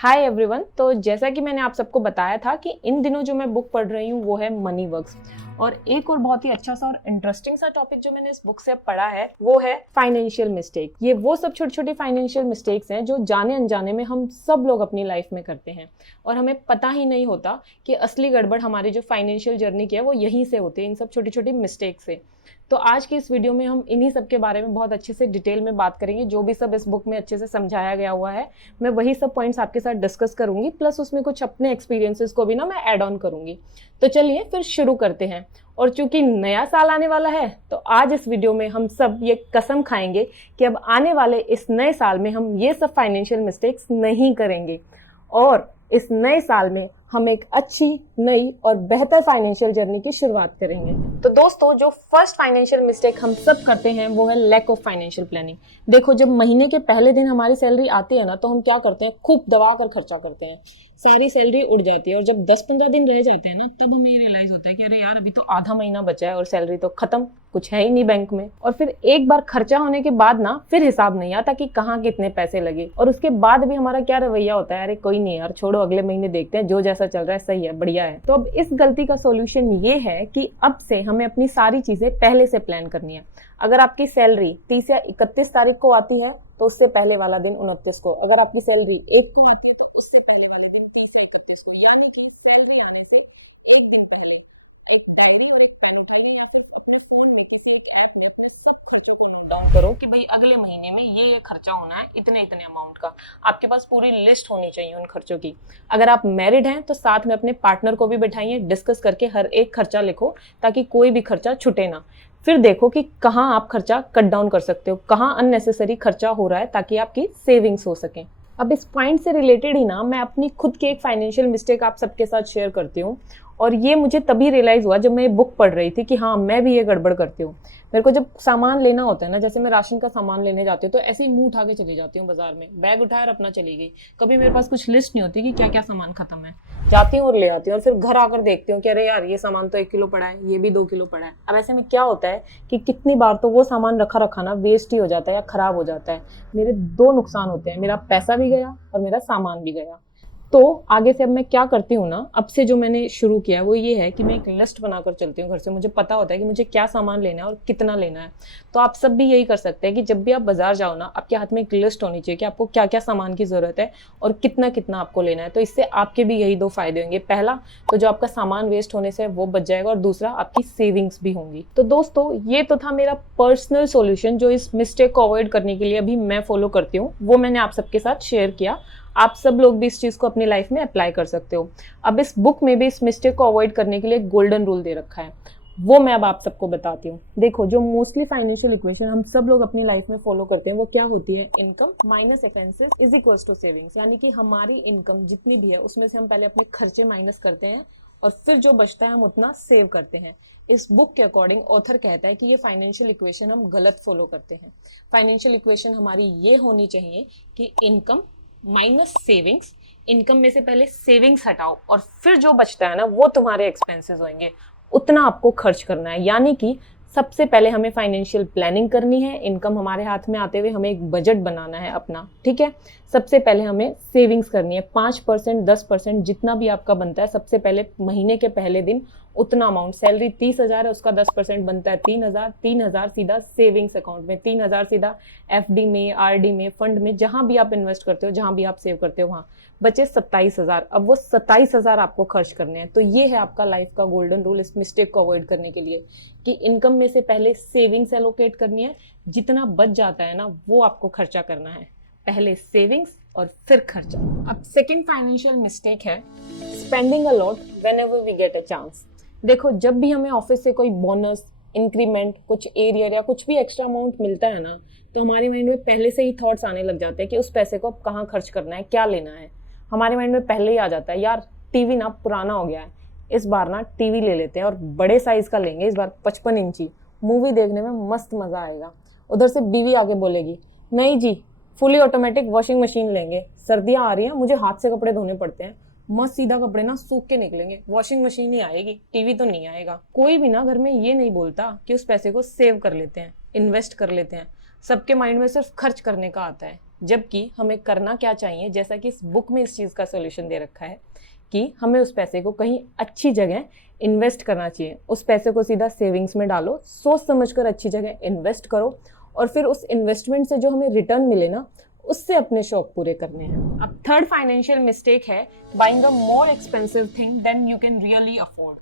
Hi everyone. तो जैसा कि मैंने आप सबको बताया था कि इन दिनों जो मैं बुक पढ़ रही हूँ वो है मनी वर्क्स। और एक और बहुत ही अच्छा सा और इंटरेस्टिंग सा टॉपिक जो मैंने इस बुक से पढ़ा है वो है फाइनेंशियल मिस्टेक। ये वो सब छोटी छोटी फाइनेंशियल मिस्टेक्स हैं जो जाने अनजाने में हम सब लोग अपनी लाइफ में करते हैं और हमें पता ही नहीं होता कि असली गड़बड़ हमारी जो फाइनेंशियल जर्नी की है वो यहीं से होती है, इन सब छोटी छोटी मिस्टेक से। तो आज की इस वीडियो में हम इन्हीं सब के बारे में बहुत अच्छे से डिटेल में बात करेंगे। जो भी सब इस बुक में अच्छे से समझाया गया हुआ है मैं वही सब पॉइंट्स आपके साथ डिस्कस करूंगी, प्लस उसमें कुछ अपने एक्सपीरियंसेस को भी ना मैं ऐड ऑन करूंगी। तो चलिए फिर शुरू करते हैं। और चूंकि नया साल आने वाला है तो आज इस वीडियो में हम सब ये कसम खाएंगे कि अब आने वाले इस नए साल में हम ये सब फाइनेंशियल मिस्टेक्स नहीं करेंगे और इस नए साल में हम एक अच्छी नई और बेहतर फाइनेंशियल जर्नी की शुरुआत करेंगे। तो दोस्तों, जो फर्स्ट फाइनेंशियल मिस्टेक हम सब करते हैं वो है लैक ऑफ फाइनेंशियल प्लानिंग। देखो, जब महीने के पहले दिन हमारी सैलरी आती है ना तो हम क्या करते हैं, खूब दबा कर खर्चा करते हैं, सारी सैलरी उड़ जाती है। और जब 10-15 दिन रह जाते हैं ना तब हमें रियलाइज होता है कि अरे यार, अभी तो आधा महीना बचा है और सैलरी तो खत्म, कुछ है ही नहीं बैंक में। और फिर एक बार खर्चा होने के बाद ना फिर हिसाब नहीं आता कि कहाँ कितने पैसे लगे। और उसके बाद भी हमारा क्या रवैया होता है, अरे कोई नहीं यार, छोड़ो, अगले महीने देखते हैं, जो जैसा चल रहा है सही है, बढ़िया है। तो अब इस गलती का सोल्यूशन ये है कि अब से हमें अपनी सारी चीजें पहले से प्लान करनी है। अगर आपकी सैलरी 30 या 31 तारीख को आती है तो उससे पहले वाला दिन 29 को। अगर आपकी सैलरी 1 को आती है तो उससे पहले वाला दिन 30 या 31 को। यानी कि सैलरी आने से एक दिन पहले एक डायरी और एक पेन उठाओ या फिर अपने फोन में किसी एक ऐप में अपने सब खर्चों को नोट डाउन करो कि भाई अगले महीने में ये खर्चा होना है, इतने इतने अमाउंट का। आपके पास पूरी लिस्ट होनी चाहिए उन खर्चों की। अगर आप मैरिड हैं तो साथ में अपने पार्टनर को भी बैठाइए, डिस्कस करके हर एक खर्चा लिखो ताकि कोई भी खर्चा छूटे ना। फिर देखो कि कहाँ आप खर्चा कट डाउन कर सकते हो, कहाँ अननेसेसरी खर्चा हो रहा है, ताकि आपकी सेविंग्स हो सके। अब इस पॉइंट से रिलेटेड ही ना मैं अपनी खुद की एक फाइनेंशियल मिस्टेक आप सबके साथ शेयर करती हूँ। और ये मुझे तभी रियलाइज हुआ जब मैं ये बुक पढ़ रही थी कि हाँ, मैं भी ये गड़बड़ करती हूँ। मेरे को जब सामान लेना होता है ना, जैसे मैं राशन का सामान लेने जाती हूँ तो ऐसे ही मुंह उठा के चली जाती हूँ बाजार में, बैग उठाया और अपना चली गई। कभी मेरे पास कुछ लिस्ट नहीं होती कि क्या क्या सामान खत्म है, जाती हूँ और ले आती हूँ। और फिर घर आकर देखती हूँ कि अरे यार, ये सामान तो 1 किलो पड़ा है, ये भी 2 किलो पड़ा है। अब ऐसे में क्या होता है कि कितनी बार तो वो सामान रखा रखा ना वेस्ट ही हो जाता है या खराब हो जाता है। मेरे दो नुकसान होते हैं, मेरा पैसा भी गया और मेरा सामान भी गया। तो आगे से अब मैं क्या करती हूँ ना, अब से जो मैंने शुरू किया वो ये है कि मैं एक लिस्ट बनाकर चलती हूँ घर से। मुझे पता होता है कि मुझे क्या सामान लेना है और कितना लेना है। तो आप सब भी यही कर सकते हैं कि जब भी आप बाजार जाओ ना, आपके हाथ में एक लिस्ट होनी चाहिए कि आपको क्या क्या सामान की जरूरत है और कितना कितना आपको लेना है। तो इससे आपके भी यही 2 फायदे होंगे। पहला तो जो आपका सामान वेस्ट होने से वो बच जाएगा और दूसरा आपकी सेविंग्स भी होंगी। तो दोस्तों, ये तो था मेरा पर्सनल सोल्यूशन जो इस मिस्टेक को अवॉइड करने के लिए अभी मैं फॉलो करती हूँ, वो मैंने आप सबके साथ शेयर किया। आप सब लोग भी इस चीज को अपनी लाइफ में अप्लाई कर सकते हो। अब इस बुक में भी इस मिस्टेक को अवॉइड करने के लिए एक गोल्डन रूल दे रखा है, वो मैं अब आप सबको बताती हूँ। देखो, जो मोस्टली फाइनेंशियल इक्वेशन हम सब लोग अपनी लाइफ में फॉलो करते हैं वो क्या होती है, income minus expenses is equals to savings. यानी कि हमारी इनकम जितनी भी है उसमें से हम पहले अपने खर्चे माइनस करते हैं और फिर जो बचता है हम उतना सेव करते हैं। इस बुक के अकॉर्डिंग ऑथर कहता है कि ये फाइनेंशियल इक्वेशन हम गलत फॉलो करते हैं। फाइनेंशियल इक्वेशन हमारी ये होनी चाहिए कि इनकम माइनस सेविंग्स। इनकम में से पहले सेविंग्स हटाओ और फिर जो बचता है ना वो तुम्हारे एक्सपेंसेस होंगे, उतना आपको खर्च करना है। यानी कि सबसे पहले हमें फाइनेंशियल प्लानिंग करनी है। इनकम हमारे हाथ में आते हुए हमें एक बजट बनाना है अपना, ठीक है। सबसे पहले हमें सेविंग्स करनी है, 5% 10% जितना भी आपका बनता है सबसे पहले महीने के पहले दिन उतना अमाउंट। सैलरी 30,000 है, उसका 10% बनता है 3,000। 3,000 सीधा सेविंग्स अकाउंट में, 3,000 सीधा एफडी में, आरडी में, फंड में, जहां भी आप इन्वेस्ट करते हो, जहां भी आप सेव करते हो वहां। बचे 27,000। अब वो 27,000 आपको खर्च करने हैं। तो ये है आपका लाइफ का गोल्डन रूल इस मिस्टेक को अवॉइड करने के लिए कि इनकम में से पहले सेविंग्स एलोकेट करनी है, जितना बच जाता है ना वो आपको खर्चा करना है। पहले सेविंग्स और फिर खर्चा। अब सेकंड फाइनेंशियल मिस्टेक है spending a lot whenever we get a chance. देखो, जब भी हमें ऑफिस से कोई बोनस, इंक्रीमेंट, कुछ एरियर या कुछ भी एक्स्ट्रा अमाउंट मिलता है ना तो हमारे माइंड में पहले से ही थॉट्स आने लग जाते हैं कि उस पैसे को अब कहाँ खर्च करना है, क्या लेना है। हमारे माइंड में पहले ही आ जाता है, यार टीवी ना पुराना हो गया है, इस बार ना टीवी ले लेते हैं और बड़े साइज का लेंगे इस बार, 55 इंची, मूवी देखने में मस्त मजा आएगा। उधर से बीवी आगे बोलेगी, नहीं जी, फुली ऑटोमेटिक वॉशिंग मशीन लेंगे, सर्दियां आ रही हैं, मुझे हाथ से कपड़े धोने पड़ते हैं, मस्त सीधा कपड़े ना सूख के निकलेंगे, वॉशिंग मशीन ही आएगी, टीवी तो नहीं आएगा। कोई भी ना घर में ये नहीं बोलता कि उस पैसे को सेव कर लेते हैं, इन्वेस्ट कर लेते हैं। सबके माइंड में सिर्फ खर्च करने का आता है जबकि हमें करना क्या चाहिए, जैसा कि इस बुक में इस चीज़ का सोल्यूशन दे रखा है कि हमें उस पैसे को कहीं अच्छी जगह इन्वेस्ट करना चाहिए। उस पैसे को सीधा सेविंग्स में डालो, सोच समझकर अच्छी जगह इन्वेस्ट करो और फिर उस इन्वेस्टमेंट से जो हमें रिटर्न मिले ना, उससे अपने शौक पूरे करने हैं। अब थर्ड फाइनेंशियल मिस्टेक है buying a more expensive thing than you can really afford.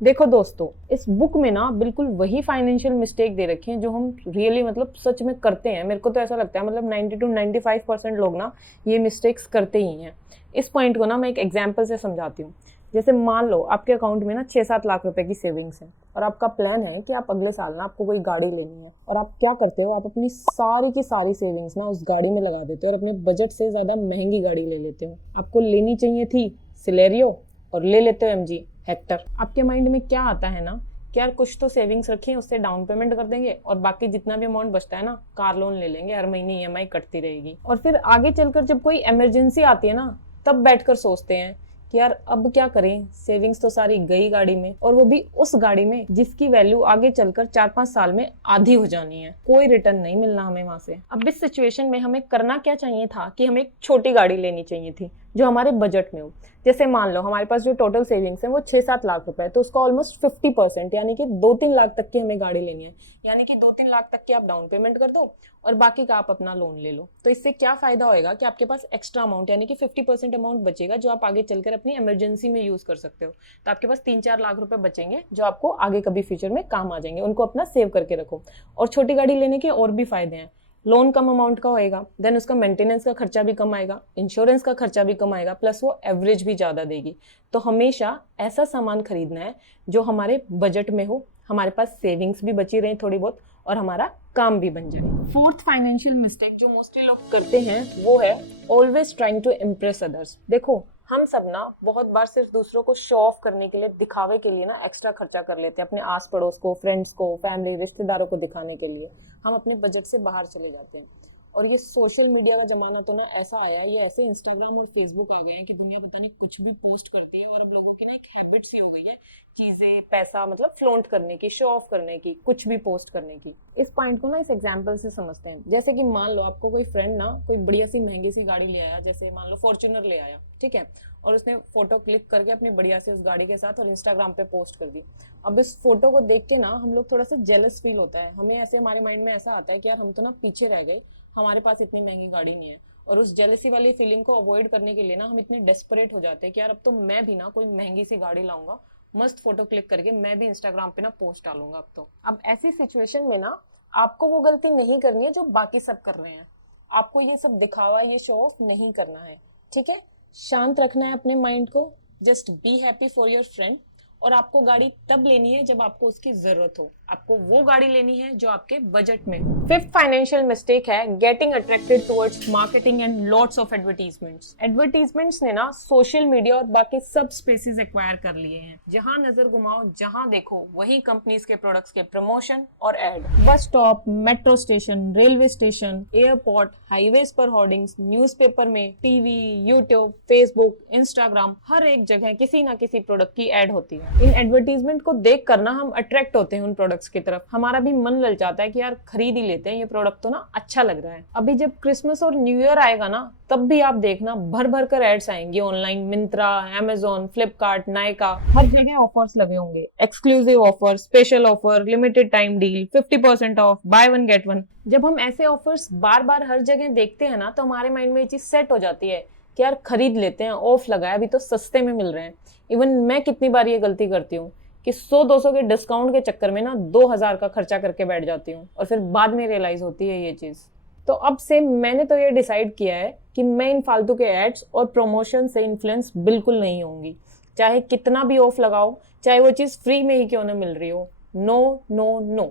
देखो दोस्तों, इस बुक में ना बिल्कुल वही फाइनेंशियल मिस्टेक दे रखे हैं जो हम रियली मतलब सच में करते हैं। मेरे को तो ऐसा लगता है मतलब 90 to 95% लोग ना ये मिस्टेक्स करते ही हैं। इस पॉइंट को ना मैं एक एग्जांपल से समझाती हूँ। जैसे मान लो आपके अकाउंट में ना 6-7 लाख रुपए की सेविंग्स है और आपका प्लान है कि आप अगले साल ना आपको कोई गाड़ी लेनी है, और आप क्या करते हो, आप अपनी सारी की सारी सेविंग्स ना उस गाड़ी में लगा देते हो और अपने बजट से ज़्यादा महंगी गाड़ी ले लेते हो। आपको लेनी चाहिए थी सिलेरियो और ले लेते हो MG हेक्टर। आपके माइंड में क्या आता है ना कि यार कुछ तो सेविंग्स रखी है, उससे डाउन पेमेंट कर देंगे और बाकी जितना भी अमाउंट बचता है ना कार लोन ले लेंगे, हर महीने EMI कटती रहेगी। और फिर आगे चलकर जब कोई इमरजेंसी आती है ना, तब बैठकर सोचते हैं कि यार अब क्या करें, सेविंग्स तो सारी गई गाड़ी में, और वो भी उस गाड़ी में जिसकी वैल्यू आगे चलकर 4-5 साल में आधी हो जानी है, कोई रिटर्न नहीं मिलना हमें वहां से। अब इस सिचुएशन में हमें करना क्या चाहिए था कि हमें एक छोटी गाड़ी लेनी चाहिए थी जो हमारे बजट में हो। जैसे मान लो हमारे पास जो टोटल सेविंग्स है वो 6-7 लाख रुपए है, तो उसका ऑलमोस्ट 50% यानी कि 2-3 लाख तक की हमें गाड़ी लेनी है। यानी कि 2-3 लाख तक की आप डाउन पेमेंट कर दो और बाकी का आप अपना लोन ले लो। तो इससे क्या फायदा होएगा कि आपके पास एक्स्ट्रा अमाउंट यानी कि 50% अमाउंट बचेगा जो आप आगे चलकर अपनी इमरजेंसी में यूज कर सकते हो। तो आपके पास 3-4 लाख रुपए बचेंगे जो आपको आगे कभी फ्यूचर में काम आ जाएंगे, उनको अपना सेव करके रखो। और छोटी गाड़ी लेने के और भी फायदे हैं। लोन कम अमाउंट का होएगा, देन उसका मेंटेनेंस का खर्चा भी कम आएगा, इंश्योरेंस का खर्चा भी कम आएगा, प्लस वो एवरेज भी ज्यादा देगी। तो हमेशा ऐसा सामान खरीदना है जो हमारे बजट में हो, हमारे पास सेविंग्स भी बची रहे थोड़ी बहुत और हमारा काम भी बन जाए। फोर्थ फाइनेंशियल मिस्टेक जो मोस्टली लोग करते हैं वो है always trying to impress others. देखो हम सब ना बहुत बार सिर्फ दूसरों को शो ऑफ करने के लिए, दिखावे के लिए ना एक्स्ट्रा खर्चा कर लेते हैं, अपने आस पड़ोस को, फ्रेंड्स को, फैमिली, रिश्तेदारों को दिखाने के लिए हम अपने बजट से बाहर चले जाते हैं। और ये सोशल मीडिया का जमाना तो ना ऐसा आया है, ये ऐसे इंस्टाग्राम और फेसबुक आ गए हैं कि दुनिया पता नहीं कुछ भी पोस्ट करती है और अब लोगों की ना एक हैबिट सी हो गई है चीजें, पैसा मतलब फ्लॉन्ट करने की, शो ऑफ करने की, कुछ भी पोस्ट करने की। इस पॉइंट को ना इस एग्जांपल से समझते हैं। जैसे कि मान लो आपको कोई फ्रेंड ना कोई बढ़िया सी महंगी सी गाड़ी ले आया, जैसे मान लो फॉर्च्यूनर ले आया, ठीक है, और उसने फोटो क्लिक करके अपनी बढ़िया से उस गाड़ी के साथ और इंस्टाग्राम पे पोस्ट कर दी। अब इस फोटो को देख के ना हम लोग थोड़ा सा जेलस फील होता है, हमें ऐसे हमारे माइंड में ऐसा आता है कि यार हम तो ना पीछे रह गए, हमारे पास इतनी महंगी गाड़ी नहीं है। और उस जेलसी वाली फीलिंग को अवॉइड करने के लिए ना हम इतने डेस्परेट हो जाते हैं कि यार अब तो मैं भी ना कोई महंगी सी गाड़ी लाऊंगा, मस्त फोटो क्लिक करके मैं भी इंस्टाग्राम पे ना पोस्ट डालूंगा अब तो। अब ऐसी सिचुएशन में ना आपको वो गलती नहीं करनी है जो बाकी सब कर रहे हैं। आपको ये सब दिखावा, ये शो ऑफ नहीं करना है, ठीक है। शांत रखना है अपने माइंड को, just be happy for your friend. और आपको गाड़ी तब लेनी है जब आपको उसकी जरूरत हो, आपको वो गाड़ी लेनी है जो आपके बजट में हो। फिफ्थ फाइनेंशियल मिस्टेक है getting attracted towards marketing and lots of advertisements. Advertisements ने ना सोशल मीडिया और बाकी सब स्पेसेस एक्वायर कर लिए हैं। जहां नजर घुमाओ, जहां देखो वही कंपनीज के प्रोडक्ट्स के प्रमोशन और ad. Bus stop, metro station, railway station, airport, highways पर होर्डिंग्स, न्यूज़पेपर में, टीवी, यूट्यूब, फेसबुक, इंस्टाग्राम, हर एक जगह किसी ना किसी प्रोडक्ट की एड होती है। इन एडवर्टीजमेंट को देख कर ना हम अट्रैक्ट होते हैं उन प्रोडक्ट्स की तरफ, हमारा भी मन ललचाता है कि यार खरीद ही लेते हैं, ये प्रोडक्ट तो ना अच्छा लग रहा है। अभी जब क्रिसमस और न्यू ईयर आएगा ना, तब भी आप देखना भर भर कर एड्स आएंगे ऑनलाइन, मिंत्रा, अमेजोन, फ्लिपकार्ट, नायका, हर जगह ऑफर्स लगे होंगे, exclusive offer, special offer, limited time deal, 50% of, by one get one. जब हम ऐसे ऑफर्स बार बार हर जगह देखते हैं ना, तो हमारे माइंड में ये चीज सेट हो जाती है कि यार खरीद लेते हैं, ऑफ लगा है, अभी तो सस्ते में मिल रहे हैं। इवन मैं कितनी बार ये गलती करती हूँ कि 100-200 के डिस्काउंट के चक्कर में ना 2000 का खर्चा करके बैठ जाती हूँ और फिर बाद में रियलाइज होती है ये चीज। तो अब से मैंने तो ये डिसाइड किया है कि मैं इन फालतू के एड्स और प्रमोशन से इन्फ्लुएंस बिल्कुल नहीं होंगी, चाहे कितना भी ऑफ लगाओ, चाहे वो चीज फ्री में ही क्यों ना मिल रही हो। नो नो नो,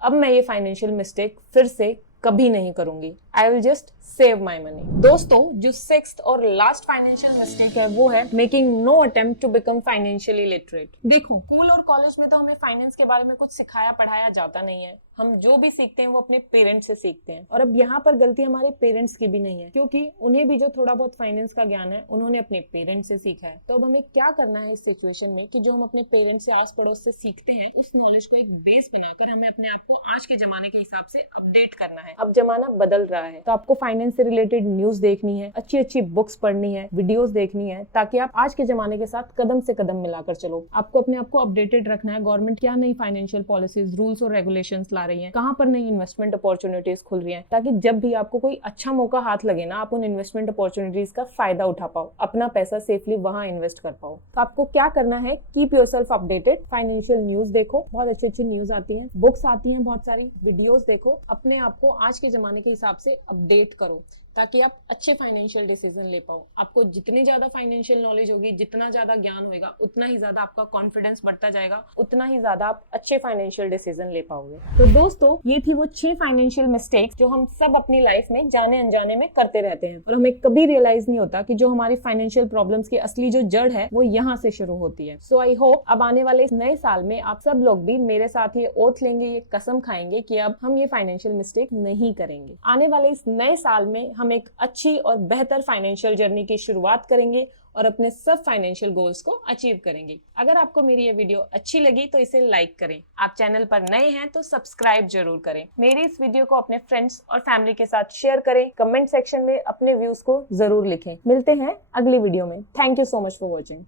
अब मैं ये फाइनेंशियल मिस्टेक फिर से कभी नहीं करूंगी। I will just save my money. दोस्तों, जो सिक्स्थ और लास्ट फाइनेंशियल मिस्टेक है वो है making no attempt to become financially literate. देखो, स्कूल और कॉलेज में तो हमें फाइनेंस के बारे में कुछ सिखाया पढ़ाया जाता नहीं है, हम जो भी सीखते हैं वो अपने पेरेंट्स से सीखते हैं। और अब यहाँ पर गलती हमारे पेरेंट्स की भी नहीं है, क्योंकि उन्हें भी जो थोड़ा बहुत फाइनेंस का ज्ञान है उन्होंने अपने पेरेंट्स से सीखा है। तो अब हमें क्या करना है इस सिचुएशन में कि जो हम अपने पेरेंट्स से, आस पड़ोस से सीखते हैं, उस नॉलेज को एक बेस बनाकर हमें अपने आप को आज के जमाने के हिसाब से अपडेट करना है। अब जमाना बदल रहा है, तो आपको फाइनेंस से रिलेटेड न्यूज देखनी है, अच्छी अच्छी बुक्स पढ़नी है, वीडियोस देखनी है, ताकि आप आज के जमाने के साथ कदम से कदम मिलाकर चलो। आपको अपने आप को अपडेटेड रखना है, गवर्नमेंट क्या नई फाइनेंशियल पॉलिसीज, रूल्स और रेगुलेशंस ला रही है, कहाँ पर नई इन्वेस्टमेंट अपॉर्चुनिटीज खुल रही है, ताकि जब भी आपको कोई अच्छा मौका हाथ लगे ना, आप उन इन्वेस्टमेंट अपॉर्चुनिटीज का फायदा उठा पाओ, अपना पैसा सेफली वहां इन्वेस्ट कर पाओ। तो आपको क्या करना है, keep yourself updated, financial news देखो, बहुत अच्छी अच्छी न्यूज आती है, बुक्स आती हैं, बहुत सारी वीडियोस देखो, अपने आप को आज के जमाने के हिसाब से अपडेट करो, ताकि आप अच्छे फाइनेंशियल डिसीजन ले पाओ। आपको जितनी ज्यादा फाइनेंशियल नॉलेज होगी, जितना ज्यादा ज्ञान होगा, उतना ही ज्यादा आपका कॉन्फिडेंस बढ़ता जाएगा, उतना ही ज्यादा आप अच्छे फाइनेंशियल डिसीजन ले पाओगे। तो दोस्तों, ये थी वो 6 फाइनेंशियल मिस्टेक्स जो हम सब अपनी लाइफ में जाने अनजाने में करते रहते हैं, और हमें कभी रियलाइज नहीं होता कि जो हमारी फाइनेंशियल प्रॉब्लम्स की असली जो जड़ है वो यहाँ से शुरू होती है। सो आई होप अब आने वाले इस नए साल में आप सब लोग भी मेरे साथ ये ओथ लेंगे, ये कसम खाएंगे कि अब हम ये फाइनेंशियल मिस्टेक नहीं करेंगे। आने वाले इस नए साल में हम एक अच्छी और बेहतर फाइनेंशियल जर्नी की शुरुआत करेंगे और अपने सब फाइनेंशियल गोल्स को अचीव करेंगे। अगर आपको मेरी ये वीडियो अच्छी लगी तो इसे लाइक करें, आप चैनल पर नए हैं तो सब्सक्राइब जरूर करें, मेरी इस वीडियो को अपने फ्रेंड्स और फैमिली के साथ शेयर करें, कमेंट सेक्शन में अपने व्यूज को जरूर लिखें। मिलते हैं अगली वीडियो में। Thank you so much for watching.